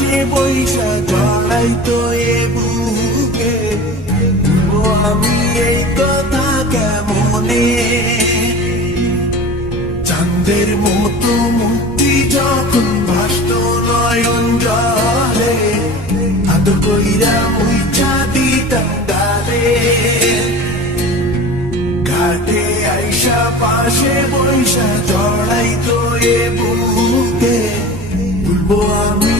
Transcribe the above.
পাশে বৈশা জড়াই তো এ বুকে, বলবো আমি এই কথা কেমনে। চাঁদের মতো মুক্তি যখন ভাসত নয়ন জলে, আদর কইরা মুইচা দিতাম গালে। ঘাটে আইসা পাশে বৈশা জড়াই তো এ বুকে, বলবো আমি